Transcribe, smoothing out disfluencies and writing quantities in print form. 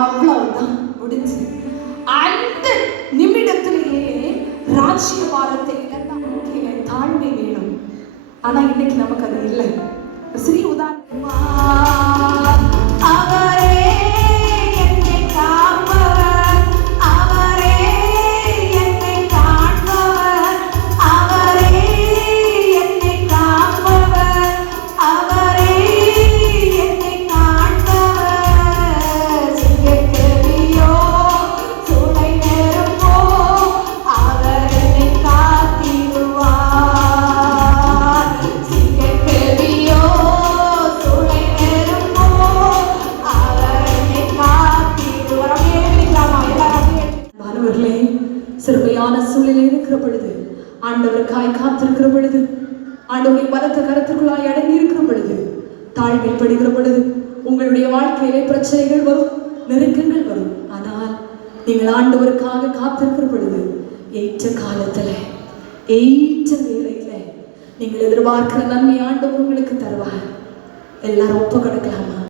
அவ்வளவுதான் முடிஞ்சு. அந்த நிமிடத்திலேயே ராஜ்யபாரத்தை தாழ்மை வேணும். ஆனா இன்னைக்கு நமக்கு அது இல்லை. சிறிய உதாரணமா சிறுமையான சூழ்நிலை இருக்கிற பொழுது, ஆண்டவருக்காய் காத்திருக்கிற பொழுது, ஆண்டவருடைய பலத்த கருத்துக்குள்ளாய் அடங்கி இருக்கிற பொழுது, தாழ்மைப்படுகிற பொழுது உங்களுடைய வாழ்க்கையிலே பிரச்சனைகள் வரும், நெருக்கங்கள் வரும். ஆனால் நீங்கள் ஆண்டவருக்காக காத்திருக்கிற பொழுது ஏற்ற காலத்துல ஏற்ற வேளையில நீங்கள் எதிர்பார்க்கிற நன்மை ஆண்டவர் உங்களுக்கு தருவார். எல்லாரும் ஒப்பு கொடுக்கலாமா?